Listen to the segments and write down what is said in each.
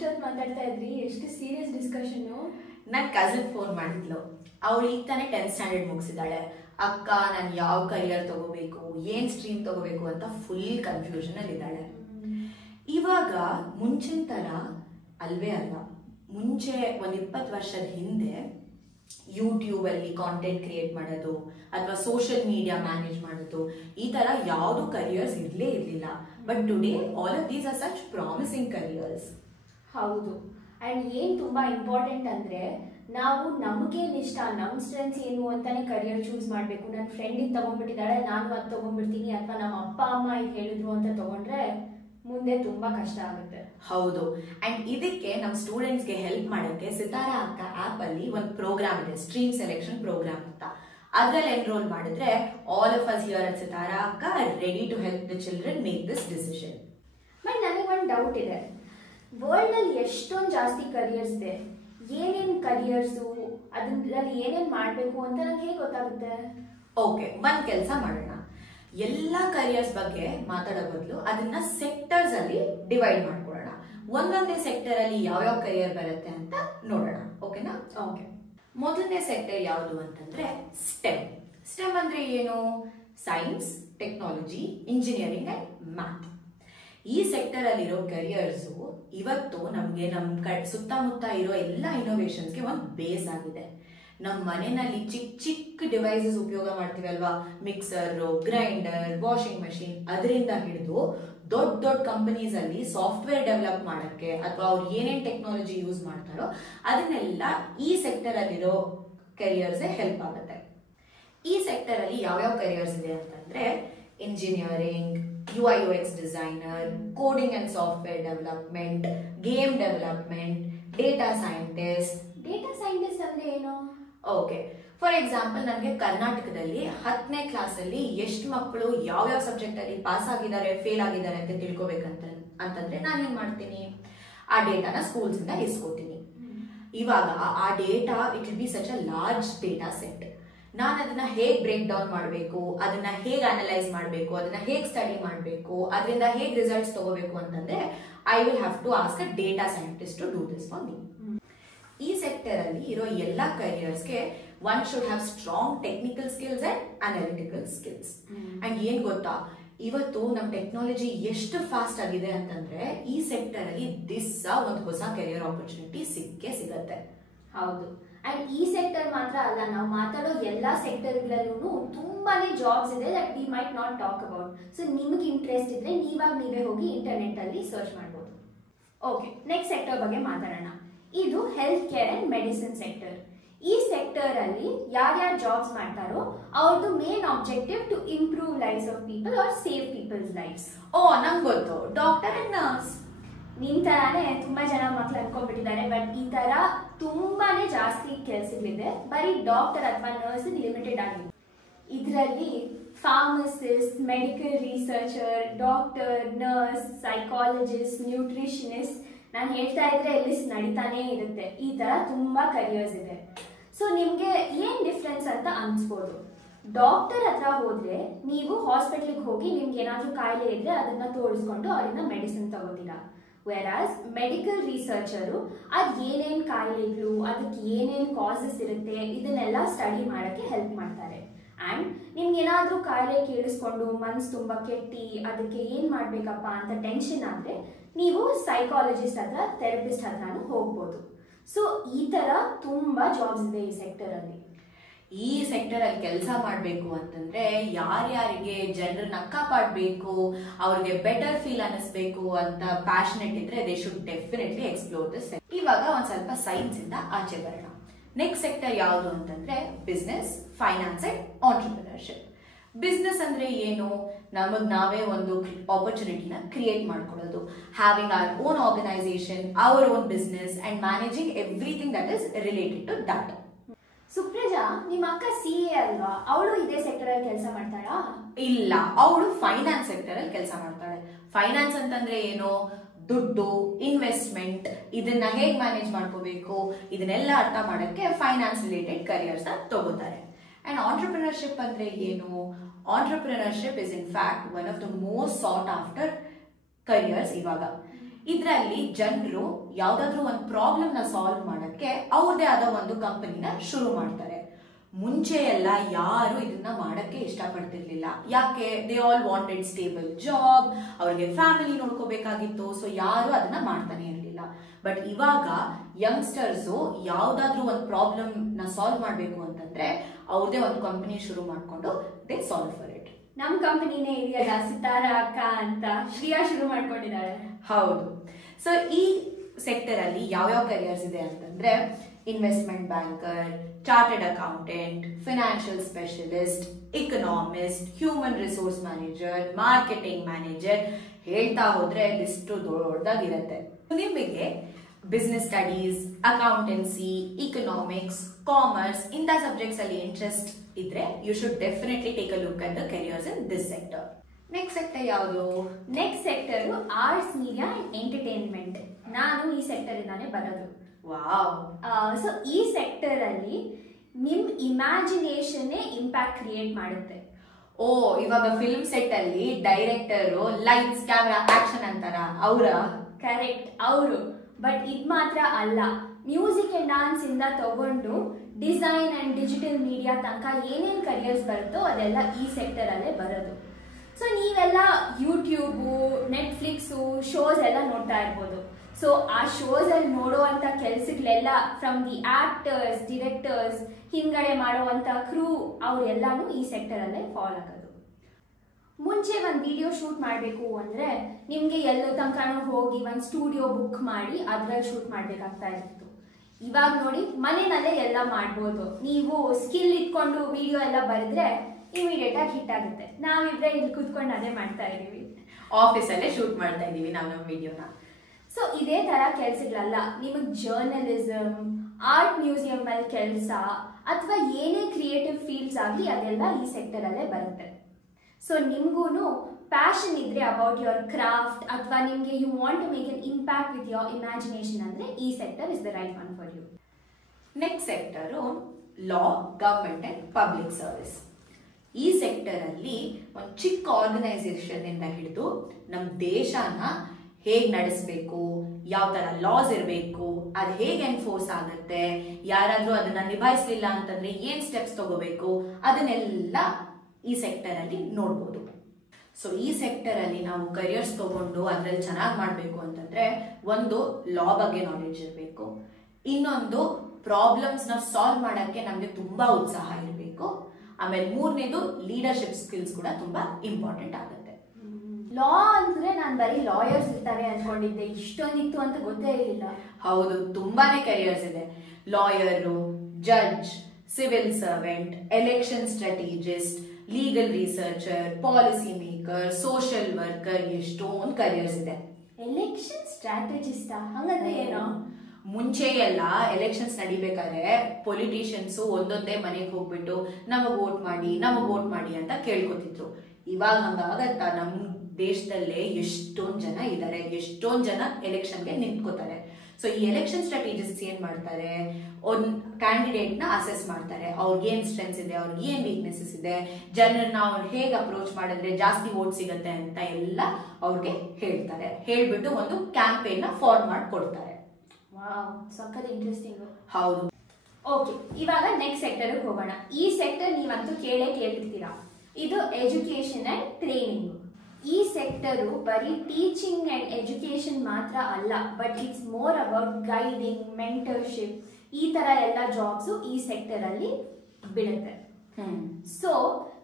ಇಷ್ಟೊತ್ತು ಮಾತಾಡ್ತಾ ಇದ್ರಿ, ಎಷ್ಟು ಸೀರಿಯಸ್ ಡಿಸ್ಕಷನ್. ನನ್ನ ಕಸಿನ್ ಫೋನ್ ಮಾಡಿದ್ಲು. ಅವಳು ಈಗ ತಾನೇ 10th ಸ್ಟ್ಯಾಂಡರ್ಡ್ ಮುಗಿಸಿದಾಳೆ. ಅಕ್ಕ ನಾನು ಯಾವ ಕರಿಯರ್ ತಗೋಬೇಕು, ಏನ್ ಸ್ಟ್ರೀಮ್ ತಗೋಬೇಕು ಅಂತ ಫುಲ್ ಕನ್ಫ್ಯೂಷನ್ ಅಲ್ಲಿ ಇದ್ದಾಳೆ. ಇವಾಗ ಮುಂಚಿನ ತರ ಅಲ್ವೇ ಅಲ್ಲ. ಮುಂಚೆ ಒಂದ್ 20 ವರ್ಷದ ಹಿಂದೆ ಯೂಟ್ಯೂಬ್ ಅಲ್ಲಿ ಕಾಂಟೆಂಟ್ ಕ್ರಿಯೇಟ್ ಮಾಡೋದು ಅಥವಾ ಸೋಷಿಯಲ್ ಮೀಡಿಯಾ ಮ್ಯಾನೇಜ್ ಮಾಡೋದು, ಈ ತರ ಯಾವುದು ಕರಿಯರ್ಸ್ ಇರ್ಲೇ ಇರ್ಲಿಲ್ಲ. But today all of these are such promising careers. ಹೌದು. ಅಂಡ್ ಏನ್ ತುಂಬಾ ಇಂಪಾರ್ಟೆಂಟ್ ಅಂದ್ರೆ, ನಾವು ನಮಗೇನ್ ಇಷ್ಟ, ನಮ್ ಸ್ಟ್ರೆಂತ್ಸ್ ಏನು ಅಂತಾನೆ ಕರಿಯರ್ ಚೂಸ್ ಮಾಡ್ಬೇಕು. ನನ್ನ ಫ್ರೆಂಡ್ ಇದು ತಗೊಂಡ್ಬಿಟ್ಟಿದ್ದಾಳೆ, ನಾನು ಅದು ತಗೊಂಡ್ಬಿಡ್ತೀನಿ, ಅಥವಾ ನಮ್ಮ ಅಪ್ಪ ಅಮ್ಮ ಇದು ಹೇಳಿದ್ರು ಅಂತ ತಗೊಂಡ್ರೆ ಮುಂದೆ ತುಂಬಾ ಕಷ್ಟ ಆಗುತ್ತೆ. ಹೌದು. ಅಂಡ್ ಇದಕ್ಕೆ ನಮ್ಮ ಸ್ಟೂಡೆಂಟ್ಸ್ ಗೆ ಹೆಲ್ಪ್ ಮಾಡಕ್ಕೆ ಸಿತಾರಾ ಅಕ್ಕ ಆಪ್ ಅಲ್ಲಿ ಒಂದು ಪ್ರೋಗ್ರಾಮ್ ಇದೆ, ಸ್ಟ್ರೀಮ್ ಸೆಲೆಕ್ಷನ್ ಪ್ರೋಗ್ರಾಮ್ ಅಂತ. ಅದ್ರಲ್ಲಿ ಎನ್ರೋಲ್ ಮಾಡಿದ್ರೆ all of us here at Sitara ಅಕ್ಕ are ready to help the children make this decision. But ನನಗೆ ಒಂದು ಡೌಟ್ ಇದೆ, ವರ್ಲ್ಡ್ ನಲ್ಲಿ ಎಷ್ಟೊಂದು ಜಾಸ್ತಿ ಕರಿಯರ್ಸ್ ಇದೆ, ಏನೇನ್ ಕರಿಯರ್ಸು, ಅದ್ರಲ್ಲಿ ಏನೇನ್ ಮಾಡ್ಬೇಕು ಅಂತ ನಂಗೆ ಹೇಗೆ ಗೊತ್ತಾಗುತ್ತೆ? ಓಕೆ, ಒಂದ್ ಕೆಲಸ ಮಾಡೋಣ. ಎಲ್ಲಾ ಕರಿಯರ್ಸ್ ಬಗ್ಗೆ ಮಾತಾಡೋ ಬದಲು ಅದನ್ನ ಸೆಕ್ಟರ್ಸ್ ಅಲ್ಲಿ ಡಿವೈಡ್ ಮಾಡ್ಕೊಳ್ಳೋಣ. ಒಂದೊಂದೇ ಸೆಕ್ಟರ್ ಅಲ್ಲಿ ಯಾವ್ಯಾವ ಕರಿಯರ್ ಬರುತ್ತೆ ಅಂತ ನೋಡೋಣ. ಓಕೆನಾ? ಓಕೆ. ಮೊದಲನೇ ಸೆಕ್ಟರ್ ಯಾವುದು ಅಂತಂದ್ರೆ ಸ್ಟೆಮ್. ಸ್ಟೆಮ್ ಅಂದ್ರೆ ಏನು? Science, technology, engineering and math. ಈ ಸೆಕ್ಟರ್ ಅಲ್ಲಿರೋ ಕರಿಯರ್ಸು ಇವತ್ತು ನಮ್ಗೆ ಸುತ್ತಮುತ್ತ ಇರೋ ಎಲ್ಲ ಇನೋವೇಷನ್ಸ್ಗೆ ಒಂದು ಬೇಸ್ ಆಗಿದೆ. ನಮ್ಮ ಮನೆಯಲ್ಲಿ ಚಿಕ್ಕ ಚಿಕ್ಕ ಡಿವೈಸಸ್ ಉಪಯೋಗ ಮಾಡ್ತೀವಿ ಅಲ್ವಾ, ಮಿಕ್ಸರ್, ಗ್ರೈಂಡರ್, ವಾಷಿಂಗ್ ಮಷಿನ್, ಅದರಿಂದ ಹಿಡಿದು ದೊಡ್ಡ ದೊಡ್ಡ ಕಂಪನೀಸ್ ಅಲ್ಲಿ ಸಾಫ್ಟ್ವೇರ್ ಡೆವಲಪ್ ಮಾಡಕ್ಕೆ ಅಥವಾ ಅವ್ರು ಏನೇನ್ ಟೆಕ್ನಾಲಜಿ ಯೂಸ್ ಮಾಡ್ತಾರೋ ಅದನ್ನೆಲ್ಲ ಈ ಸೆಕ್ಟರ್ ಅಲ್ಲಿರೋ ಕರಿಯರ್ಸ್ ಹೆಲ್ಪ್ ಆಗುತ್ತೆ. ಈ ಸೆಕ್ಟರ್ ಅಲ್ಲಿ ಯಾವ್ಯಾವ ಕರಿಯರ್ಸ್ ಇದೆ ಅಂತಂದ್ರೆ engineering, UI/UX designer, coding and software development, game development, data scientist. Data scientist ಅಂದ್ರೆ ಏನು? ಓಕೆ, ಫಾರ್ ಎಕ್ಸಾಂಪಲ್ ನನಗೆ ಕರ್ನಾಟಕದಲ್ಲಿ 10ನೇ ಕ್ಲಾಸ್ ಅಲ್ಲಿ ಎಷ್ಟು ಮಕ್ಕಳು ಯಾವ್ಯಾವ ಸಬ್ಜೆಕ್ಟ್ ಅಲ್ಲಿ ಪಾಸ್ ಆಗಿದ್ದಾರೆ, ಫೇಲ್ ಆಗಿದ್ದಾರೆ ಅಂತ ತಿಳ್ಕೊಬೇಕಂತಂದ್ರೆ ನಾನು ಏನ್ ಮಾಡ್ತೀನಿ, ಆ ಡೇಟಾನ ಸ್ಕೂಲ್ಸ್ ಇಂದ ಇಸ್ಕೊತೀನಿ. ಇವಾಗ ಆ data it will be such a large data set. ನಾನು ಅದನ್ನ ಹೇಗ್ ಬ್ರೇಕ್ ಡೌನ್ ಮಾಡಬೇಕು, ಅದನ್ನ ಹೇಗ್ ಅನಲೈಸ್ ಮಾಡಬೇಕು, ಅದನ್ನ ಹೇಗ್ ಸ್ಟಡಿ ಮಾಡಬೇಕು, ಅದರಿಂದ ಹೇಗ್ ರಿಸಲ್ಟ್ಸ್ ತಗೋಬೇಕು ಅಂತಂದ್ರೆ I will have to ask a data scientist to do this for me. ಈ ಸೆಕ್ಟರ್ ಅಲ್ಲಿ ಇರೋ ಎಲ್ಲಾ ಕರಿಯರ್ಸ್ಗೆ one should have strong technical skills and analytical skills. And ಏನ್ ಗೊತ್ತಾ, ಇವತ್ತು ನಮ್ ಟೆಕ್ನಾಲಜಿ ಎಷ್ಟು ಫಾಸ್ಟ್ ಆಗಿದೆ ಅಂತಂದ್ರೆ ಈ ಸೆಕ್ಟರ್ ಅಲ್ಲಿ ದಿವ್ಸ ಒಂದು ಹೊಸ ಕೆರಿಯರ್ ಆಪರ್ಚುನಿಟಿ ಸಿಕ್ಕೇ ಸಿಗತ್ತೆ. ಹೌದು. ಅಂಡ್ ಈ ಸೆಕ್ಟರ್ ಮಾತ್ರ ಅಲ್ಲ, ನಾವು ಮಾತಾಡೋ ಎಲ್ಲಾ ಸೆಕ್ಟರ್ಗಳಲ್ಲೂ ತುಂಬಾನೇ ಜಾಬ್ಸ್ ಇದೆ that we might not talk about. So ನಿಮ್ಗೆ ಇಂಟ್ರೆಸ್ಟ್ ಇದ್ರೆ ನೀವೇ ಹೋಗಿ ಇಂಟರ್ನೆಟ್ ಅಲ್ಲಿ ಸರ್ಚ್ ಮಾಡಬಹುದು. ಓಕೆ, ನೆಕ್ಸ್ಟ್ ಸೆಕ್ಟರ್ ಬಗ್ಗೆ ಮಾತಾಡೋಣ. ಇದು health care and medicine sector. ಈ ಸೆಕ್ಟರ್ ಅಲ್ಲಿ ಯಾರ್ಯಾರು ಜಾಬ್ಸ್ ಮಾಡ್ತಾರೋ ಅವ್ರದ್ದು main objective to improve lifes of people or save peoples lifes. ನಂಗೆ ಗೊತ್ತು, ಡಾಕ್ಟರ್ ಅಂಡ್ ನರ್ಸ್. ನಿನ್ ತರಾನೇ ತುಂಬಾ ಜನ ಮಕ್ಳು ಅನ್ಕೊಂಡ್ಬಿಟ್ಟಿದ್ದಾರೆ. ಬಟ್ ಈ ತರ ತುಂಬಾನೇ ಜಾಸ್ತಿ ಕೆಲಸಗಳಿದೆ. ಬರೀ ಡಾಕ್ಟರ್ ಅಥವಾ ನರ್ಸ್ ಲಿಮಿಟೆಡ್ ಆಗಿದೆ. ಇದರಲ್ಲಿ pharmacist, medical researcher, doctor, nurse, psychologist, nutritionist, ನಾನು ಹೇಳ್ತಾ ಇದ್ರೆ ಲಿಸ್ಟ್ ನಡೀತಾನೆ ಇರುತ್ತೆ. ಈ ತರ ತುಂಬಾ ಕರಿಯರ್ಸ್ ಇದೆ. ಸೊ ನಿಮ್ಗೆ ಏನ್ ಡಿಫ್ರೆನ್ಸ್ ಅಂತ ಅನ್ಸ್ಬೋದು. ಡಾಕ್ಟರ್ ಹತ್ರ ಹೋದ್ರೆ ನೀವು ಹಾಸ್ಪಿಟಲ್ಗೆ ಹೋಗಿ ನಿಮ್ಗೆ ಏನಾದ್ರೂ ಕಾಯಿಲೆ ಇದ್ರೆ ಅದನ್ನ ತೋರಿಸ್ಕೊಂಡು ಅವರಿಂದ ಮೆಡಿಸಿನ್ ತಗೋತೀರಾ. ವೆರಾಸ್ ಮೆಡಿಕಲ್ ರಿಸರ್ಚರು ಅದ್ ಏನೇನ್ ಕಾಯಿಲೆಗಳು, ಅದಕ್ಕೆ ಏನೇನ್ ಕಾಸಸ್ ಇರುತ್ತೆ ಇದನ್ನೆಲ್ಲ ಸ್ಟಡಿ ಮಾಡಕ್ಕೆ ಹೆಲ್ಪ್ ಮಾಡ್ತಾರೆ. ಅಂಡ್ ನಿಮ್ಗೆ ಏನಾದ್ರೂ ಕಾಯಿಲೆ ಕೇಳಿಸ್ಕೊಂಡು ಮನ್ಸು ತುಂಬಾ ಕೆಟ್ಟಿ ಅದಕ್ಕೆ ಏನ್ ಮಾಡ್ಬೇಕಪ್ಪ ಅಂತ ಟೆನ್ಷನ್ ಆದ್ರೆ ನೀವು ಸೈಕಾಲಜಿಸ್ಟ್ ಹತ್ರ, ಥೆರಪಿಸ್ಟ್ ಹತ್ರನೂ ಹೋಗ್ಬೋದು. ಸೊ ಈ ತರ ತುಂಬಾ ಜಾಬ್ಸ್ ಇದೆ ಈ ಸೆಕ್ಟರ್ ಅಲ್ಲಿ. ಈ ಸೆಕ್ಟರ್ ಅಲ್ಲಿ ಕೆಲಸ ಮಾಡಬೇಕು ಅಂತಂದ್ರೆ ಯಾರ್ಯಾರಿಗೆ ಜನರನ್ನ ಕಾಪಾಡಬೇಕು, ಅವ್ರಿಗೆ ಬೆಟರ್ ಫೀಲ್ ಅನ್ನಿಸ್ಬೇಕು ಅಂತ ಪ್ಯಾಷನೆಟ್ ಇದ್ರೆ they should definitely explore this. ಇವಾಗ ಒಂದ್ ಸ್ವಲ್ಪ ಸೈನ್ಸ್ ಇಂದ ಆಚೆ ಬರೋಣ. ನೆಕ್ಸ್ಟ್ ಸೆಕ್ಟರ್ ಯಾವುದು ಅಂತಂದ್ರೆ business, finance and entrepreneurship. Business ಅಂದ್ರೆ ಏನು? ನಮಗ್ ನಾವೇ ಒಂದು ಆಪರ್ಚುನಿಟಿನ ಕ್ರಿಯೇಟ್ ಮಾಡ್ಕೊಳ್ಳೋದು, having our own organisation, our own business and managing everything that is related to that. Supraja, ನಿಮ್ಮ ಅಕ್ಕ CA ಅಲ್ವಾ? ಅವಳು ಇದೇ ಸೆಕ್ಟರ್ ಅಲ್ಲಿ ಕೆಲಸ ಮಾಡ್ತಾಳಾ? ಇಲ್ಲ, ಅವಳು ಫೈನಾನ್ಸ್ ಸೆಕ್ಟರ್ ಅಲ್ಲಿ ಕೆಲಸ ಮಾಡ್ತಾಳೆ. ಫೈನಾನ್ಸ್ ಅಂತಂದ್ರೆ ಏನು? ದುಡ್ಡು, ಇನ್ವೆಸ್ಟ್ಮೆಂಟ್, ಇದನ್ನ ಹೇಗ್ ಮ್ಯಾನೇಜ್ ಮಾಡ್ಕೋಬೇಕು, ಇದನ್ನೆಲ್ಲ ಅರ್ಥ ಮಾಡಕ್ಕೆ ಫೈನಾನ್ಸ್ ರಿಲೇಟೆಡ್ ಕರಿಯರ್ಸ್ ತಗೋತಾರೆ. ಅಂಡ್ ಆಂಟ್ರಪ್ರಿನರ್ಶಿಪ್ ಅಂದ್ರೆ ಏನು? Entrepreneurship is in fact one of the most sought after careers ಇವಾಗ. ಇದರಲ್ಲಿ ಜನರು ಯಾವ್ದಾದ್ರು ಒಂದು ಪ್ರಾಬ್ಲಮ್ ನ ಸಾಲ್ವ್ ಮಾಡಕ್ಕೆ ಅವ್ರದೇ ಆದ ಒಂದು ಕಂಪನಿನ ಶುರು ಮಾಡ್ತಾರೆ. ಮುಂಚೆ ಎಲ್ಲ ಯಾರು ಇದನ್ನ ಮಾಡಕ್ಕೆ ಇಷ್ಟಪಡ್ತಿರ್ಲಿಲ್ಲ. ಯಾಕೆ? They all wanted stable job, ಅವ್ರಿಗೆ ಫ್ಯಾಮಿಲಿ ನೋಡ್ಕೋಬೇಕಾಗಿತ್ತು. ಸೊ ಯಾರು ಅದನ್ನ ಮಾಡ್ತಾನೆ ಇರಲಿಲ್ಲ. ಬಟ್ ಇವಾಗ ಯಂಗ್ಸ್ಟರ್ಸು ಯಾವ್ದಾದ್ರು ಒಂದು ಪ್ರಾಬ್ಲಮ್ ನ ಸಾಲ್ವ್ ಮಾಡ್ಬೇಕು ಅಂತಂದ್ರೆ ಅವ್ರದೇ ಒಂದು ಕಂಪನಿ ಶುರು ಮಾಡ್ಕೊಂಡು ದೇ ಸಾಲ್ವ್ ಫಾರ್ ಇಟ್. ನಮ್ ಕಂಪನಿನೇ ಇದೆಯಲ್ಲ ಸಿತಾರಾ ಅಕ್ಕ ಅಂತ, ಶ್ರೇಯಾ ಶುರು ಮಾಡ್ಕೊಂಡಿದ್ದಾಳೆ. ಹೌದು. ಸೊ ಈ ಸೆಕ್ಟರ್ ಅಲ್ಲಿ ಯಾವ್ಯಾವ ಕರಿಯರ್ಸ್ ಇದೆ ಅಂತಂದ್ರೆ investment banker, chartered accountant, financial specialist, economist, human resource manager, marketing manager, ಹೇಳ್ತಾ ಹೋದ್ರೆ ಲಿಸ್ಟ್ ದೊಡ್ಡದಾಗಿರುತ್ತೆ. ನಿಮಗೆ business studies, accountancy, economics, commerce ಇಂಥ ಸಬ್ಜೆಕ್ಟ್ಸ್ ಅಲ್ಲಿ ಇಂಟ್ರೆಸ್ಟ್ ಇದ್ರೆ you should definitely take a look at the careers in this sector. Next sector ಯಾವುದು? Next sector arts, media and entertainment. ನಾನು ಈ ಸೆಕ್ಟರ್ ಇಂದಾನೆ ಬರೋದು. ವಾವ್. ಸೊ ಈ ಸೆಕ್ಟರ್ ಅಲ್ಲಿ ನಿಮ್ ಇಮ್ಯಾಜಿನೇಷನ್ ಇಂಪ್ಯಾಕ್ಟ್ ಕ್ರಿಯೇಟ್ ಮಾಡುತ್ತೆ. ಓ, ಇವಾಗ ಫಿಲ್ಮ್ ಸೆಟ್ ಅಲ್ಲಿ ಡೈರೆಕ್ಟರ್ ಲೈಟ್ಸ್, ಕ್ಯಾಮ್ರಾ, ಆಕ್ಷನ್ ಅಂತಾರ ಅವರ? ಕರೆಕ್ಟ್, ಅವರು. ಬಟ್ ಇದ್ ಮಾತ್ರ ಅಲ್ಲ, ಮ್ಯೂಸಿಕ್ ಅಂಡ್ ಡಾನ್ಸ್ ಇಂದ ತಗೊಂಡು ಡಿಸೈನ್ ಅಂಡ್ ಡಿಜಿಟಲ್ ಮೀಡಿಯಾ ತನಕ ಏನೇನ್ ಕರಿಯರ್ಸ್ ಬರುತ್ತೋ ಅದೆಲ್ಲ ಈ ಸೆಕ್ಟರ್ ಅಲ್ಲೇ ಬರೋದು. ಸೊ ನೀವೆಲ್ಲ ಯೂಟ್ಯೂಬು, ನೆಟ್ಫ್ಲಿಕ್ಸು ಶೋಸ್ ಎಲ್ಲ ನೋಡ್ತಾ ಇರ್ಬೋದು. ಸೊ ಆ ಶೋಸ್ ಅಲ್ಲಿ ನೋಡುವಂತ ಕೆಲ್ಸಗಳೆಲ್ಲ ಫ್ರಮ್ ದಿ ಆಕ್ಟರ್ಸ್, ಡಿರೆಕ್ಟರ್ಸ್, ಹಿಂದ್ಗಡೆ ಮಾಡುವಂತ ಕ್ರೂ, ಅವರೆಲ್ಲಾನು ಈ ಸೆಕ್ಟರ್ ಅಲ್ಲೇ ಫಾಲೋ ಆಗೋದು. ಮುಂಚೆ ಒಂದು ವಿಡಿಯೋ ಶೂಟ್ ಮಾಡಬೇಕು ಅಂದ್ರೆ ನಿಮ್ಗೆ ಎಲ್ಲೋ ತನಕನೂ ಹೋಗಿ ಒಂದು ಸ್ಟುಡಿಯೋ ಬುಕ್ ಮಾಡಿ ಅದ್ರಲ್ಲಿ ಶೂಟ್ ಮಾಡ್ಬೇಕಾಗ್ತಾ ಇತ್ತು. ಇವಾಗ ನೋಡಿ ಮನೆಯಲ್ಲೇ ಎಲ್ಲ ಮಾಡ್ಬೋದು. ನೀವು ಸ್ಕಿಲ್ ಇಟ್ಕೊಂಡು ವಿಡಿಯೋ ಎಲ್ಲ ಬರೆದ್ರೆ ಇಮಿಡಿಯೇಟ್ ಆಗಿ ಹಿಟ್ ಆಗುತ್ತೆ. ನಾವಿಬ್ರೆ ಇಲ್ಲಿ ಕೂತ್ಕೊಂಡು ಅದೇ ಮಾಡ್ತಾ ಇದೀವಿ, ಆಫೀಸ್ ಅಲ್ಲೇ ಶೂಟ್ ಮಾಡ್ತಾ ಇದೀವಿ ನಾವು ನಮ್ಮ ವಿಡಿಯೋನ. ಸೊ ಇದೇ ತರ ಕೆಲ್ಸಗಳಲ್ಲ, ನಿಮಗ್ ಜರ್ನಲಿಸಮ್, ಆರ್ಟ್ ಮ್ಯೂಸಿಯಂ ಅಲ್ಲಿ ಕೆಲಸ ಅಥವಾ ಏನೇ ಕ್ರಿಯೇಟಿವ್ ಫೀಲ್ಡ್ಸ್ ಆಗಲಿ ಅದೆಲ್ಲ ಈ ಸೆಕ್ಟರ್ ಅಲ್ಲೇ ಬರುತ್ತೆ. ಸೊ ನಿಮ್ಗೂನು ಪ್ಯಾಷನ್ ಇದ್ರೆ ಅಬೌಟ್ ಯುವರ್ ಕ್ರಾಫ್ಟ್ ಅಥವಾ ನಿಮ್ಗೆ you want to make an impact with your imagination ಅಂದ್ರೆ ಈ sector is the right one for you. Next sector law, government and public service. ಈ ಸೆಕ್ಟರ್ ಅಲ್ಲಿ ಒಂದು ಚಿಕ್ಕ ಆರ್ಗನೈಸೇಷನ್ ಇಂದ ಹಿಡಿದು ನಮ್ಮ ದೇಶನ ಹೇಗ್ ನಡೆಸಬೇಕು, ಯಾವ ತರ ಲಾಸ್ ಇರಬೇಕು, ಅದು ಹೇಗೆ ಎನ್ಫೋರ್ಸ್ ಆಗುತ್ತೆ, ಯಾರಾದ್ರೂ ಅದನ್ನ ನಿಭಾಯಿಸಲಿಲ್ಲ ಅಂತಂದ್ರೆ ಏನ್ ಸ್ಟೆಪ್ಸ್ ತಗೋಬೇಕು, ಅದನ್ನೆಲ್ಲ ಈ ಸೆಕ್ಟರ್ ಅಲ್ಲಿ ನೋಡ್ಬೋದು. ಸೊ ಈ ಸೆಕ್ಟರ್ ಅಲ್ಲಿ ನಾವು ಕರಿಯರ್ಸ್ ತಗೊಂಡು ಅದ್ರಲ್ಲಿ ಚೆನ್ನಾಗಿ ಮಾಡ್ಬೇಕು ಅಂತಂದ್ರೆ ಒಂದು ಲಾ ಬಗ್ಗೆ ನಾಲೆಡ್ಜ್ ಇರಬೇಕು, ಇನ್ನೊಂದು ಪ್ರಾಬ್ಲಮ್ಸ್ ನ ಸಾಲ್ವ್ ಮಾಡಕ್ಕೆ ನಮ್ಗೆ ತುಂಬಾ ಉತ್ಸಾಹ ಇರಬೇಕು, ಆಮೇಲೆ ಮೂರನೇದು ಲೀಡರ್ಶಿಪ್ ಸ್ಕಿಲ್ಸ್ ಕೂಡ ತುಂಬಾ ಇಂಪಾರ್ಟೆಂಟ್ ಆಗುತ್ತೆ. ಲಾ ಅಂದ್ರೆ ನಾನು ಬರೀ ಲಾಯರ್ಸ್ ಇರ್ತಾರೆ ಅನ್ಕೊಂಡಿದ್ದೆ, ಇಷ್ಟೊಂದಿತ್ತು ಅಂತ ಗೊತ್ತೇ ಇರಲಿಲ್ಲ. ಹೌದು, ತುಂಬಾನೇ ಕೆರಿಯರ್ಸ್ ಇದೆ. Lawyer, judge, civil servant, election strategist, legal researcher, policy maker, social worker, ಎಷ್ಟೊಂದು ಕರಿಯರ್ಸ್ ಇದೆ. ಎಲೆಕ್ಷನ್ ಸ್ಟ್ರಾಟಜಿಸ್ಟ್ ಹಂಗಂದ್ರೆ ಏನೋ? ಮುಂಚೆ ಎಲ್ಲ ಎಲೆಕ್ಷನ್ಸ್ ನಡಿಬೇಕಾದ್ರೆ ಪೊಲಿಟಿಷಿಯನ್ಸ್ ಒಂದೊಂದೇ ಮನೆಗೆ ಹೋಗ್ಬಿಟ್ಟು ನಮಗ್ ವೋಟ್ ಮಾಡಿ ಅಂತ ಕೇಳ್ಕೊತಿದ್ರು. ಇವಾಗ ಹಂಗಾಗತ್ತಾ? ನಮ್ ದೇಶದಲ್ಲೇ ಎಷ್ಟೊಂದ್ ಜನ ಇದ್ದಾರೆ, ಎಷ್ಟೊಂದ್ ಜನ ಎಲೆಕ್ಷನ್ಗೆ ನಿಂತ್ಕೋತಾರೆ. ಸೊ ಈ ಎಲೆಕ್ಷನ್ ಸ್ಟ್ರಾಟಜಿಸ್ಟ್ ಏನ್ ಮಾಡ್ತಾರೆ, ಒಂದ್ ಕ್ಯಾಂಡಿಡೇಟ್ ನ ಅಸೆಸ್ ಮಾಡ್ತಾರೆ, ಅವ್ರಿಗೆ ಏನ್ ಸ್ಟ್ರೆಂತ್ಸ್ ಇದೆ, ಅವ್ರಿಗೆ ಏನ್ ವೀಕ್ನೆಸಸ್ ಇದೆ, ಜನರನ್ನ ಅವ್ರು ಹೇಗೆ ಅಪ್ರೋಚ್ ಮಾಡಿದ್ರೆ ಜಾಸ್ತಿ ವೋಟ್ ಸಿಗತ್ತೆ ಅಂತ ಎಲ್ಲ ಅವ್ರಿಗೆ ಹೇಳ್ತಾರೆ. ಹೇಳ್ಬಿಟ್ಟು ಒಂದು ಕ್ಯಾಂಪೇನ್ ನ ಫಾರ್ಮ್ ಮಾಡಿ ಕೊಡ್ತಾರೆ. ವಾವ್, ಸಖತ್ ಇಂಟ್ರೆಸ್ಟಿಂಗ್. ಹೌದು. ಓಕೆ, ಇವಾಗ ನೆಕ್ಸ್ಟ್ ಸೆಕ್ಟರ್ ಹೋಗೋಣ. ಈ ಸೆಕ್ಟರ್ ನೀವಂತೂ ಕೇಳಿರ್ತೀರಾ. ಇದು ಎಜುಕೇಶನ್ ಅಂಡ್ ಟ್ರೈನಿಂಗ್. ಈ ಸೆಕ್ಟರು ಬರೀ ಟೀಚಿಂಗ್ ಅಂಡ್ ಎಜುಕೇಶನ್ ಮಾತ್ರ ಅಲ್ಲ, but it's more about guiding, mentorship, ಈ ತರ ಎಲ್ಲ ಜಾಬ್ಸ್ ಈ ಸೆಕ್ಟರ್ ಅಲ್ಲಿ ಬೀಳುತ್ತೆ. ಸೊ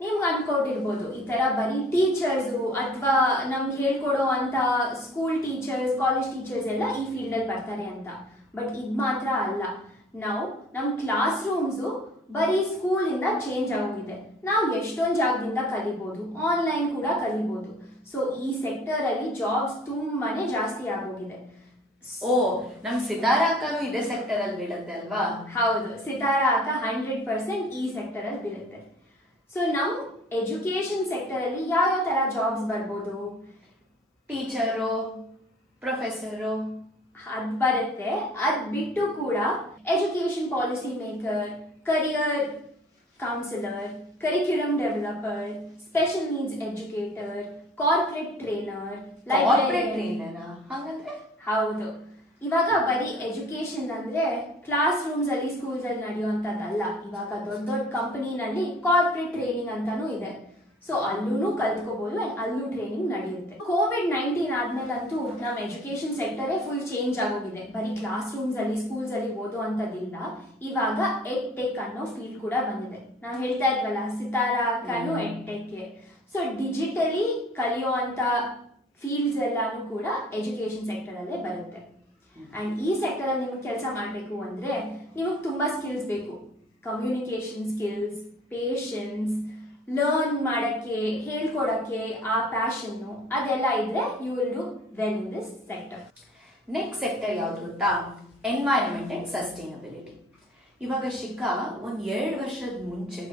ನಿಮ್ಗೆ ಅನ್ಕೊಂಡಿರ್ಬೋದು ಈ ತರ ಬರೀ ಟೀಚರ್ಸ್ ಅಥವಾ ನಮ್ಗೆ ಹೇಳ್ಕೊಡೋ ಅಂತ ಸ್ಕೂಲ್ ಟೀಚರ್ಸ್, ಕಾಲೇಜ್ ಟೀಚರ್ಸ್ ಎಲ್ಲ ಈ ಫೀಲ್ಡ್ ಅಲ್ಲಿ ಬರ್ತಾರೆ ಅಂತ. ಬಟ್ ಇದ್ ಮಾತ್ರ ಅಲ್ಲ, ನಾವು ನಮ್ ಕ್ಲಾಸ್ ರೂಮ್ಸು ಬರೀ ಸ್ಕೂಲ್ ಇಂದ ಚೇಂಜ್ ಆಗೋಗಿದೆ. ನಾವು ಎಷ್ಟೊಂದು ಜಾಗದಿಂದ ಕಲಿಬಹುದು, ಆನ್ಲೈನ್ ಕೂಡ ಕಲಿಬಹುದು. ಸೊ ಈ ಸೆಕ್ಟರ್ ಅಲ್ಲಿ ಜಾಬ್ಸ್ ತುಂಬಾನೇ ಜಾಸ್ತಿ ಆಗೋಗಿದೆ. ಓ, ನಮ್ ಸಿತಾರಾ ಅಕ್ಕನು ಇದೇ ಸೆಕ್ಟರ್ ಅಲ್ಲಿ ಬೀಳುತ್ತೆ ಅಲ್ವಾ? ಹೌದು, ಸಿತಾರಾ ಅಕ್ಕ 100% ಈ ಸೆಕ್ಟರ್ ಅಲ್ಲಿ ಬೀಳುತ್ತೆ. ಸೊ ನಮ್ ಎಜುಕೇಶನ್ ಸೆಕ್ಟರ್ ಅಲ್ಲಿ ಯಾವ ತರ ಜಾಬ್ಸ್ ಬರ್ಬೋದು? ಟೀಚರು, ಪ್ರೊಫೆಸರು ಅದ್ ಬರುತ್ತೆ. ಅದ್ ಬಿಟ್ಟು ಕೂಡ education policy maker, career counsellor, curriculum developer, special needs educator, corporate trainer. ಹಾಗಂದ್ರೆ ಹೌದು, ಇವಾಗ ಬರೀ ಎಜುಕೇಶನ್ ಅಂದ್ರೆ ಕ್ಲಾಸ್ ರೂಮ್ಸ್ ಅಲ್ಲಿ ಸ್ಕೂಲ್ಸ್ ಅಲ್ಲಿ ನಡೆಯುವಂತದ್ದಲ್ಲ. ಇವಾಗ ದೊಡ್ಡ ದೊಡ್ಡ ಕಂಪನಿನಲ್ಲಿ ಕಾರ್ಪೊರೇಟ್ ಟ್ರೈನಿಂಗ್ ಅಂತಾನೂ ಇದೆ. ಸೊ ಅಲ್ಲೂ ಕಲ್ತ್ಕೋಬಹುದು ಅಂಡ್ ಅಲ್ಲೂ ಟ್ರೈನಿಂಗ್ ನಡೆಯುತ್ತೆ. COVID-19 ಆದ್ಮೇಲಂತೂ ನಮ್ಮ ಎಜುಕೇಶನ್ ಸೆಕ್ಟರೇ ಫುಲ್ ಚೇಂಜ್ ಆಗೋಗಿದೆ. ಬರೀ ಕ್ಲಾಸ್ ರೂಮ್ಸ್ ಅಲ್ಲಿ ಸ್ಕೂಲ್ಸ್ ಅಲ್ಲಿ ಓದುವಂತದ್ದಿಲ್ಲ, ಇವಾಗ ಎಡ್ ಟೆಕ್ ಅನ್ನೋ ಫೀಲ್ಡ್ ಕೂಡ ಬಂದಿದೆ. ನಾವು ಹೇಳ್ತಾ ಇದ್ವಲ್ಲ, ಸಿತಾರಾ ಅಕ್ಕನು ಎಡ್ ಟೆಕ್. ಸೊ ಡಿಜಿಟಲಿ ಕಲಿಯುವಂತ ಫೀಲ್ಡ್ಸ್ ಎಲ್ಲಾನು ಕೂಡ ಎಜುಕೇಶನ್ ಸೆಕ್ಟರ್ ಅಲ್ಲೇ ಬರುತ್ತೆ. ಅಂಡ್ ಈ ಸೆಕ್ಟರ್ ಅಲ್ಲಿ ನಿಮಗೆ ಕೆಲಸ ಮಾಡಬೇಕು ಅಂದ್ರೆ ನಿಮಗೆ ತುಂಬಾ ಸ್ಕಿಲ್ಸ್ ಬೇಕು. ಕಮ್ಯುನಿಕೇಶನ್ ಸ್ಕಿಲ್ಸ್, ಪೇಷನ್ಸ್, ಲರ್ನ್ ಮಾಡಕ್ಕೆ, ಹೇಳ್ಕೊಡಕ್ಕೆ ಆ ಪ್ಯಾಷನ್ ಅದೆಲ್ಲ ಇದ್ರೆ you will do well in this sector. Next sector ಯಾವ್ದು ಗೊತ್ತಾ? Environment and sustainability. ಇವಾಗ ಶಿಖಾ 1-2 ವರ್ಷದ ಮುಂಚೆ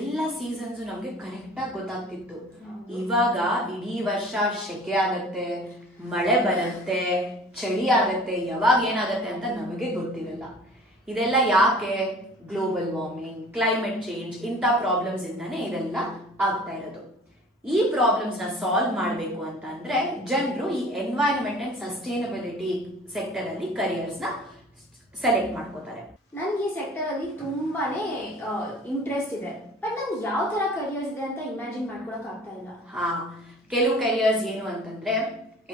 ಎಲ್ಲ ಸೀಸನ್ಸ್ ನಮ್ಗೆ ಕರೆಕ್ಟ್ ಆಗಿ ಗೊತ್ತಾಗ್ತಿತ್ತು. ಇವಾಗ ಇಡೀ ವರ್ಷ ಸೆಕೆ ಆಗತ್ತೆ, ಮಳೆ ಬರುತ್ತೆ, ಚಳಿ ಆಗತ್ತೆ, ಯಾವಾಗ ಏನಾಗತ್ತೆ ಅಂತ ನಮಗೆ ಗೊತ್ತಿರಲ್ಲ. ಇದೆಲ್ಲ ಯಾಕೆ? ಗ್ಲೋಬಲ್ ವಾರ್ಮಿಂಗ್, ಕ್ಲೈಮೇಟ್ ಚೇಂಜ್, ಇಂಥ ಪ್ರಾಬ್ಲಮ್ಸ್ ಇಂದಾನೆ ಇದೆಲ್ಲ ಆಗ್ತಾ ಇರೋದು. ಈ ಪ್ರಾಬ್ಲಮ್ಸ್ ನ ಸಾಲ್ವ್ ಮಾಡಬೇಕು ಅಂತ ಅಂದ್ರೆ ಜನರು ಈ ಎನ್ವೈರನ್ಮೆಂಟ್ ಅಂಡ್ ಸಸ್ಟೈನಬಿಲಿಟಿ ಸೆಕ್ಟರ್ ಅಲ್ಲಿ ಕರಿಯರ್ಸ್ ನ ಸೆಲೆಕ್ಟ್ ಮಾಡ್ಕೋತಾರೆ. ನನ್ಗೆ ಈ ಸೆಕ್ಟರ್ ಅಲ್ಲಿ ತುಂಬಾನೇ ಇಂಟ್ರೆಸ್ಟ್ ಇದೆ, ಬಟ್ ನನ್ಗೆ ಯಾವ ತರ ಕರಿಯರ್ಸ್ ಇದೆ ಅಂತ ಇಮ್ಯಾಜಿನ್ ಮಾಡ್ಕೊಳಕ್ ಆಗ್ತಾ ಇಲ್ಲ. ಕೆಲವು ಕರಿಯರ್ಸ್ ಏನು ಅಂತಂದ್ರೆ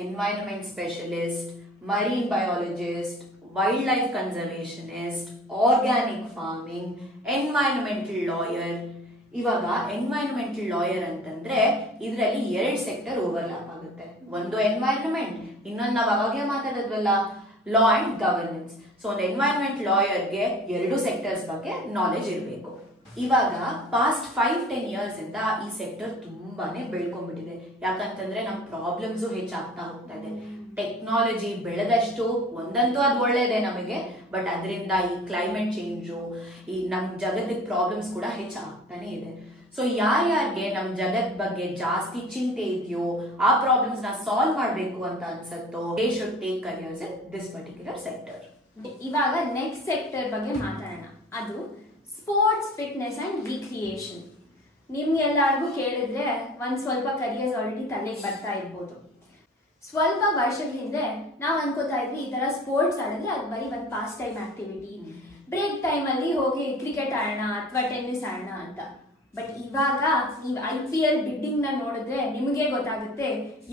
environment specialist, marine biologist, wildlife conservationist, organic farming, environmental lawyer. ಇವಾಗ ಎನ್ವೈರನ್ಮೆಂಟಲ್ ಲಾಯರ್ ಅಂತಂದ್ರೆ ಇದರಲ್ಲಿ 2 ಸೆಕ್ಟರ್ ಓವರ್ಲ್ಯಾಪ್ ಆಗುತ್ತೆ. ಒಂದು ಎನ್ವೈರನ್ಮೆಂಟ್, ಇನ್ನೊಂದು ನಾವು ಅವಾಗಲೇ ಮಾತಾಡಿದ್ವಲ್ಲ ಲಾ ಅಂಡ್ ಗವರ್ನೆನ್ಸ್. ಸೊ ಒಂದು ಎನ್ವೈರನ್ಮೆಂಟ್ ಲಾಯರ್ಗೆ 2 ಸೆಕ್ಟರ್ಸ್ ಬಗ್ಗೆ ನಾಲೆಜ್ ಇರಬೇಕು. ಇವಾಗ ಪಾಸ್ಟ್ 5-10 ಇಯರ್ಸ್ ಇಂದ ಈ ಸೆಕ್ಟರ್ ತುಂಬಾನೇ ಬೆಳ್ಕೊಂಡ್ಬಿಟ್ಟಿದೆ. ಯಾಕಂತಂದ್ರೆ ನಮ್ ಪ್ರಾಬ್ಲಮ್ಸ್ ಹೆಚ್ಚಾಗ್ತಾ ಹೋಗ್ತಾ ಇದೆ. ಟೆಕ್ನಾಲಜಿ ಬೆಳೆದಷ್ಟು ಒಂದಂತೂ ಅದು ಒಳ್ಳೇದೇ ನಮಗೆ, ಬಟ್ ಅದರಿಂದ ಈ ಕ್ಲೈಮೇಟ್ ಚೇಂಜು, ಈ ನಮ್ ಜಗತ್ತಿನ ಪ್ರಾಬ್ಲಮ್ಸ್ ಕೂಡ ಹೆಚ್ಚಾಗ್ತಾನೆ ಇದೆ. ಸೊ ಯಾರ್ಯಾರಿಗೆ ನಮ್ ಜಗತ್ ಬಗ್ಗೆ ಜಾಸ್ತಿ ಚಿಂತೆ ಇದೆಯೋ, ಆ ಪ್ರಾಬ್ಲಮ್ಸ್ ನ ಸಾಲ್ವ್ ಮಾಡ್ಬೇಕು ಅಂತ ಅನ್ಸತ್ತೋ, they should take careers in this particular sector. ಇವಾಗ ನೆಕ್ಸ್ಟ್ ಸೆಕ್ಟರ್ ಬಗ್ಗೆ ಮಾತಾಡೋಣ. ಅದು ಸ್ಪೋರ್ಟ್ಸ್, ಫಿಟ್ನೆಸ್ ಅಂಡ್ ರಿಕ್ರಿಯೇಷನ್. ನಿಮ್ಗೆಲ್ಲರಿಗೂ ಕೇಳಿದ್ರೆ ಒಂದ್ ಸ್ವಲ್ಪ ಕರಿಯರ್ಸ್ ಆಲ್ರೆಡಿ ತಲೆಗೆ ಬರ್ತಾ ಇರ್ಬೋದು. ಸ್ವಲ್ಪ ವರ್ಷದ ಹಿಂದೆ ನಾವು ಅನ್ಕೋತಾ ಇದ್ವಿ ಈ ತರ ಸ್ಪೋರ್ಟ್ಸ್ ಆಡಿದ್ರೆ ಅದು ಬರೀ ಒಂದು pastime activity, break time ಅಲ್ಲಿ ಹೋಗಿ ಕ್ರಿಕೆಟ್ ಆಡೋಣ ಅಥವಾ ಟೆನ್ನಿಸ್ ಆಡೋಣ ಅಂತ. ಬಟ್ ಇವಾಗ ಈ IPL ಬಿಡ್ಡಿಂಗ್ ನ ನೋಡಿದ್ರೆ ನಿಮಗೆ ಗೊತ್ತಾಗುತ್ತೆ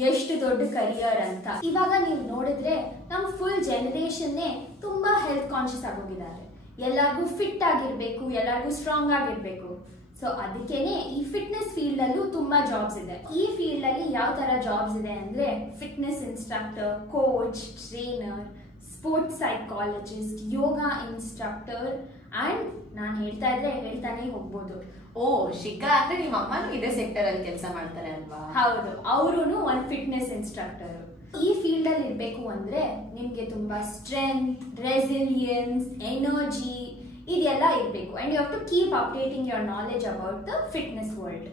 ಎಷ್ಟು ದೊಡ್ಡ ಕರಿಯರ್ ಅಂತ. ಇವಾಗ ನೀವು ನೋಡಿದ್ರೆ ನಮ್ ಫುಲ್ ಜನರೇಷನ್ನೇ ತುಂಬಾ ಹೆಲ್ತ್ ಕಾನ್ಶಿಯಸ್ ಆಗೋಗಿದ್ದಾರೆ. ಎಲ್ಲರಿಗೂ ಫಿಟ್ ಆಗಿರ್ಬೇಕು, ಎಲ್ಲರಿಗೂ ಸ್ಟ್ರಾಂಗ್ ಆಗಿರ್ಬೇಕು. ಸೊ ಅದಕ್ಕೇನೆ ಈ ಫಿಟ್ನೆಸ್ ಫೀಲ್ಡ್ ಅಲ್ಲೂ ತುಂಬಾ ಜಾಬ್ಸ್ ಇದೆ. ಈ ಫೀಲ್ಡ್ ಅಲ್ಲಿ ಯಾವ ತರ ಜಾಬ್ಸ್ ಇದೆ ಅಂದ್ರೆ fitness instructor, coach, trainer, sports psychologist, yoga instructor and ನಾನು ಹೇಳ್ತಾ ಇದ್ರೆ ಹೇಳ್ತಾನೆ ಹೋಗ್ಬೋದು. ಶಿಖಾ ಅಂದ್ರೆ ನಿಮ್ಮ ಅಮ್ಮನೂ ಇದೇ ಸೆಕ್ಟರ್ ಅಲ್ಲಿ ಕೆಲಸ ಮಾಡ್ತಾರೆ ಅಲ್ವಾ? ಹೌದು, ಅವರು ಒಂದು ಫಿಟ್ನೆಸ್ ಇನ್ಸ್ಟ್ರಕ್ಟರ್. ಈ ಫೀಲ್ಡ್ ಅಲ್ಲಿ ಇರ್ಬೇಕು ಅಂದ್ರೆ ನಿಮ್ಗೆ ತುಂಬಾ ಸ್ಟ್ರೆಂತ್, ರೆಸಿಲಿಯನ್ಸ್, ಎನರ್ಜಿ ಇದೆಲ್ಲ ಇರಬೇಕು. And you have to keep updating your knowledge about the fitness world.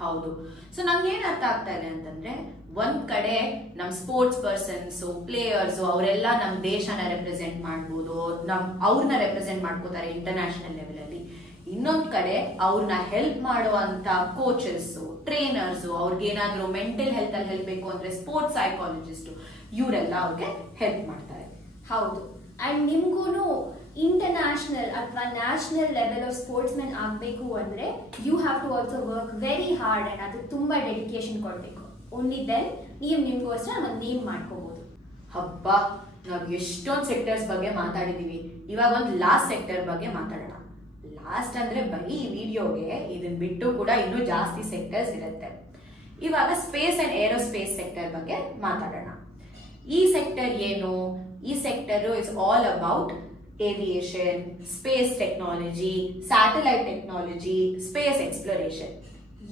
ಹೌದು. ಸೊ ನಮ್ಗೆ ಏನ್ ಅರ್ಥ ಆಗ್ತಾ ಇದೆ ಅಂತಂದ್ರೆ, ಒಂದ್ ಕಡೆ ನಮ್ ಸ್ಪೋರ್ಟ್ಸ್ ಪರ್ಸನ್ಸ್, ಪ್ಲೇಯರ್ಸ್ ಅವರೆಲ್ಲ ನಮ್ ದೇಶನ ರೆಪ್ರೆಸೆಂಟ್ ಮಾಡ್ಬೋದು, ಅವ್ರನ್ನ ರೆಪ್ರೆಸೆಂಟ್ ಮಾಡ್ಕೋತಾರೆ ಇಂಟರ್ನ್ಯಾಷನಲ್ ಲೆವೆಲ್ ಅಲ್ಲಿ. ಇನ್ನೊಂದ್ ಕಡೆ ಅವ್ರನ್ನ ಹೆಲ್ಪ್ ಮಾಡುವಂತ ಕೋಚಸ್, ಟ್ರೈನರ್ಸ್, ಅವ್ರಿಗೆ ಏನಾದ್ರು ಮೆಂಟಲ್ ಹೆಲ್ತ್ ಅಲ್ಲಿ ಹೆಲ್ಪ್ ಬೇಕು ಅಂದ್ರೆ ಸ್ಪೋರ್ಟ್ಸ್ ಸೈಕಾಲಜಿಸ್ಟ್, ಇವರೆಲ್ಲ ಅವ್ರಿಗೆ ಹೆಲ್ಪ್ ಮಾಡ್ತಾರೆ. ಹೌದು. ಅಂಡ್ ನಿಮ್ಗೂನು ಇಂಟರ್ನ್ಯಾಷನಲ್ ಅಥವಾ national level of sportsmen ಆಗಬೇಕು ಅಂದ್ರೆ you have to also work very hard and ಅದು ತುಂಬಾ ಡೆಡಿಕೇಶನ್ ಕೊಡ್ಬೇಕು. ಓನ್ಲಿ ದೆನ್ ನೀವು ನಿಮ್ಗೋಸ್ಕರ ಒಂದು ನೇಮ್ ಮಾಡ್ಕೋಬಹುದು. ಹಬ್ಬ, ನಾವ್ ಎಷ್ಟೊಂದು ಸೆಕ್ಟರ್ಸ್ ಬಗ್ಗೆ ಮಾತಾಡಿದೀವಿ. ಇವಾಗ ಒಂದು ಲಾಸ್ಟ್ ಸೆಕ್ಟರ್ ಬಗ್ಗೆ ಮಾತಾಡೋಣ. ಲಾಸ್ಟ್ ಅಂದ್ರೆ ಬರೀ ಈ ವಿಡಿಯೋಗೆ ಇದನ್ ಬಿಟ್ಟು ಕೂಡ ಇನ್ನೂ ಜಾಸ್ತಿ ಸೆಕ್ಟರ್ಸ್ ಇರುತ್ತೆ. ಇವಾಗ ಸ್ಪೇಸ್ ಅಂಡ್ ಏರೋಸ್ಪೇಸ್ ಸೆಕ್ಟರ್ ಬಗ್ಗೆ ಮಾತಾಡೋಣ. ಈ ಸೆಕ್ಟರ್ ಏನು? ಈ sector is all about aviation, space technology, satellite technology, space exploration.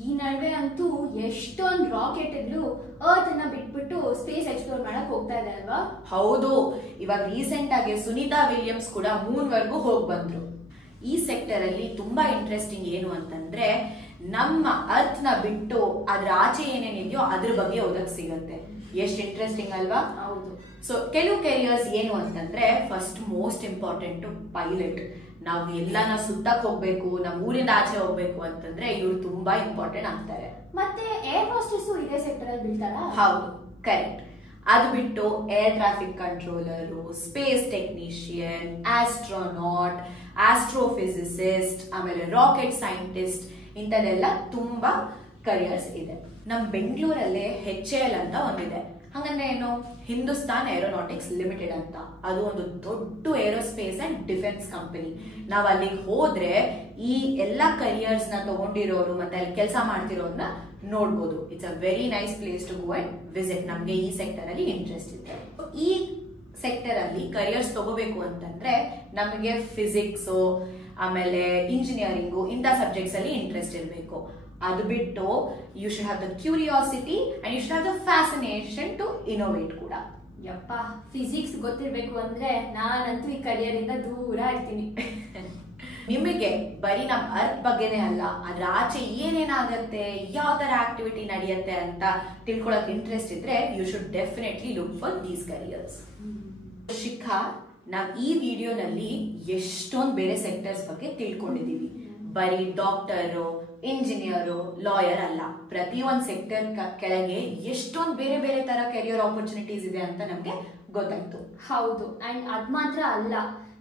ಈ ನಡುವೆ ಅಂತೂ ಎಷ್ಟೊಂದು ರಾಕೆಟ್ಗಳು ಅರ್ತ್ ಅನ್ನ ಬಿಟ್ಬಿಟ್ಟು ಸ್ಪೇಸ್ ಎಕ್ಸ್ಪ್ಲೋರ್ ಮಾಡಕ್ ಹೋಗ್ತಾ ಇದೆ ಅಲ್ವಾ? ಹೌದು. ಇವಾಗ ರೀಸೆಂಟ್ ಆಗಿ ಸುನೀತಾ ವಿಲಿಯಮ್ಸ್ ಕೂಡ ಮೂನ್ ವರ್ಗೂ ಹೋಗಿ ಬಂದ್ರು. ಈ ಸೆಕ್ಟರ್ ಅಲ್ಲಿ ತುಂಬಾ ಇಂಟ್ರೆಸ್ಟಿಂಗ್ ಏನು ಅಂತಂದ್ರೆ, ನಮ್ಮ ಅರ್ತ್ ನ ಬಿಟ್ಟು ಅದ್ರ ಆಚೆ ಏನೇನಿದೆಯೋ ಅದ್ರ ಬಗ್ಗೆ ಓದಕ್ ಸಿಗತ್ತೆ. ಎಷ್ಟು ಇಂಟ್ರೆಸ್ಟಿಂಗ್ ಅಲ್ವಾ? ಹೌದು. ಸೊ ಕೆಲವು ಕೆರಿಯರ್ಸ್ ಏನು ಅಂತಂದ್ರೆ, ಫಸ್ಟ್ ಮೋಸ್ಟ್ ಇಂಪಾರ್ಟೆಂಟ್ ಪೈಲಟ್. ನಾವು ಎಲ್ಲಾನ ಸುತ್ತಕ್ ಹೋಗ್ಬೇಕು, ನಮ್ಮ ಊರಿಂದ ಆಚೆ ಹೋಗ್ಬೇಕು ಅಂತಂದ್ರೆ ಇವ್ರು ತುಂಬಾ ಇಂಪಾರ್ಟೆಂಟ್ ಆಗ್ತಾರೆ. ಮತ್ತೆ ಏರ್ ಹೋಸ್ಟೆಸ್ ಇದೇ ಸೆಕ್ಟರ್ ಅಲ್ಲಿ ಬೀಳ್ತಾರಾ? ಹೌದು, ಕರೆಕ್ಟ್. ಅದು ಬಿಟ್ಟು air traffic controller, space technician, astronaut, astrophysicist, ಆಮೇಲೆ ರಾಕೆಟ್ ಸೈಂಟಿಸ್ಟ್, ಇಂಥದೆಲ್ಲ ತುಂಬಾ ಕರಿಯರ್ಸ್ ಇದೆ. ನಮ್ ಬೆಂಗಳೂರಲ್ಲೇ HAL ಅಂತ ಒಂದಿದೆ. ಹಂಗಂದ್ರೆ ಏನು? ಹಿಂದೂಸ್ತಾನ್ ಏರೋನಾಟಿಕ್ಸ್ ಲಿಮಿಟೆಡ್ ಅಂತ. ಅದು ಒಂದು ದೊಡ್ಡ ಏರೋಸ್ಪೇಸ್ ಅಂಡ್ ಡಿಫೆನ್ಸ್ ಕಂಪನಿ. ನಾವ್ ಅಲ್ಲಿಗೆ ಹೋದ್ರೆ ಈ ಎಲ್ಲಾ ಕರಿಯರ್ಸ್ ನ ತಗೊಂಡಿರೋರು ಮತ್ತೆ ಅಲ್ಲಿ ಕೆಲಸ ಮಾಡ್ತಿರೋರ್ನ ನೋಡ್ಬೋದು. It's a very nice place to go and visit. ನಮ್ಗೆ ಈ ಸೆಕ್ಟರ್ ಅಲ್ಲಿ ಇಂಟ್ರೆಸ್ಟ್ ಇದೆ. ಈ ಸೆಕ್ಟರ್ ಅಲ್ಲಿ ಕರಿಯರ್ಸ್ ತಗೋಬೇಕು ಅಂತಂದ್ರೆ ನಮಗೆ ಫಿಸಿಕ್ಸ್, ಆಮೇಲೆ ಇಂಜಿನಿಯರಿಂಗು, ಇಂಥ ಸಬ್ಜೆಕ್ಟ್ಸ್ ಅಲ್ಲಿ ಇಂಟ್ರೆಸ್ಟ್ ಇರಬೇಕು. ಅದು ಬಿಟ್ಟು you should have the curiosity and you should have the fascination to innovate ಕೂಡ. ಯಪ್ಪ, ಫಿಸಿಕ್ಸ್ ಗೊತ್ತಿರ್ಬೇಕು ಅಂದ್ರೆ ನಾನಂತೂ ಈ ಕರಿಯರ್ ಇಂದ ದೂರ ಇರ್ತೀನಿ. ನಿಮಗೆ ಬರೀ ನಮ್ ಅರ್ತ್ ಬಗ್ಗೆನೇ ಅಲ್ಲ, ಅದ್ರ ಆಚೆ ಏನೇನಾಗತ್ತೆ, ಯಾವ ತರ ಆಕ್ಟಿವಿಟಿ ನಡೆಯುತ್ತೆ ಅಂತ ತಿಳ್ಕೊಳಕ್ ಇಂಟ್ರೆಸ್ಟ್ ಇದ್ರೆ you should definitely look for these careers. Shikha, ನಾವ್ ಈ ವಿಡಿಯೋನಲ್ಲಿ ಎಷ್ಟೊಂದು ಬೇರೆ ಸೆಕ್ಟರ್ಸ್ ಬಗ್ಗೆ ತಿಳ್ಕೊಂಡಿದೀವಿ. ಬರೀ ಡಾಕ್ಟರು, ಇಂಜಿನಿಯರು, ಲಾಯರ್ ಅಲ್ಲ, ಪ್ರತಿಯೊಂದು ಸೆಕ್ಟರ್ ಕೆಳಗೆ ಎಷ್ಟೊಂದು ಬೇರೆ ಬೇರೆ ತರ ಕೆರಿಯರ್ ಆಪರ್ಚುನಿಟೀಸ್ ಇದೆ ಅಂತ ನಮ್ಗೆ ಗೊತ್ತಾಯ್ತು. ಹೌದು, ಅಂಡ್ ಅದ್ ಮಾತ್ರ ಅಲ್ಲ,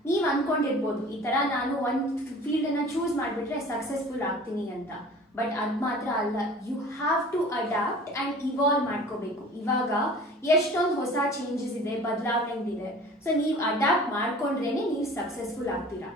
ನೀವ್ ಅನ್ಕೊಂಡಿರ್ಬೋದು ಈ ತರ ನಾನು ಒಂದ್ ಫೀಲ್ಡ್ ಅನ್ನ ಚೂಸ್ ಮಾಡ್ಬಿಟ್ರೆ ಸಕ್ಸಸ್ಫುಲ್ ಆಗ್ತೀನಿ ಅಂತ. ಬಟ್ ಅದ್ ಮಾತ್ರ ಅಲ್ಲ, you have to adapt and evolve ಮಾಡ್ಕೋಬೇಕು. ಇವಾಗ ಎಷ್ಟೊಂದು ಹೊಸ ಚೇಂಜಸ್ ಇದೆ, ಬದಲಾವಣೆಗಳಿದೆ. ಸೊ ನೀವ್ ಅಡಾಪ್ಟ್ ಮಾಡ್ಕೊಂಡ್ರೇನೆ ನೀವು ಸಕ್ಸಸ್ಫುಲ್ ಆಗ್ತೀರಾ.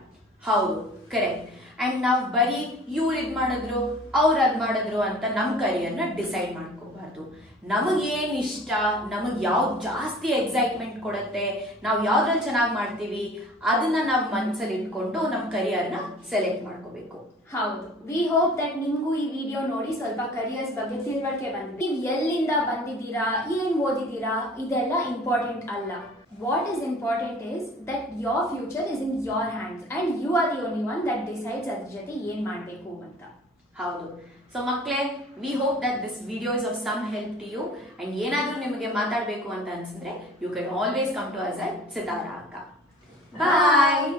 ಹೌದು, ಕರೆಕ್ಟ್. ಅಂಡ್ ನಾವ್ ಬರೀ ಇವ್ರು ಇದ್ ಮಾಡಿದ್ರು, ಅವ್ರು ಅದ್ ಮಾಡಿದ್ರು ಅಂತ ನಮ್ ಕರಿಯರ್ನ ಡಿಸೈಡ್ ಮಾಡ್ಕೋಬಾರ್ದು. ನಮಗೇನ್ ಇಷ್ಟ, ನಮಗ್ ಯಾವ್ದು ಜಾಸ್ತಿ ಎಕ್ಸೈಟ್ಮೆಂಟ್ ಕೊಡುತ್ತೆ, ನಾವ್ ಯಾವ್ದ್ರಲ್ಲಿ ಚೆನ್ನಾಗಿ ಮಾಡ್ತೀವಿ, ಅದನ್ನ ನಾವ್ ಮನ್ಸಲ್ಲಿ ಇಟ್ಕೊಂಡು ನಮ್ ಕರಿಯರ್ನ ಸೆಲೆಕ್ಟ್ ಮಾಡ್ಕೋಬೇಕು. ಹೌದು, ವಿ ಹೋಪ್ ದಟ್ ನಿಮ್ಗೂ ಈ ವಿಡಿಯೋ ನೋಡಿ ಸ್ವಲ್ಪ ಕರಿಯರ್ಸ್ ಬಗ್ಗೆ ತಿಳುವಳಿಕೆ ಬಂದಿದೆ. ನೀವು ಎಲ್ಲಿಂದ ಬಂದಿದ್ದೀರಾ, ಏನ್ ಓದಿದ್ದೀರಾ, ಇದೆಲ್ಲ ಇಂಪಾರ್ಟೆಂಟ್ ಅಲ್ಲ. What is important is that your future is in your hands and you are the only one that decides ಅದ್ರ ಜೊತೆ ಏನ್ ಮಾಡ್ಬೇಕು ಅಂತ. ಹೌದು. ಸೊ ಮಕ್ಕಳೇ, we hope that this video is of some help to you. And ಏನಾದ್ರೂ ನಿಮಗೆ ಮಾತಾಡ್ಬೇಕು ಅಂತ ಅನ್ಸಿದ್ರೆ you can always come to us at Sitara ಅಕ್ಕ. ಬಾಯ್.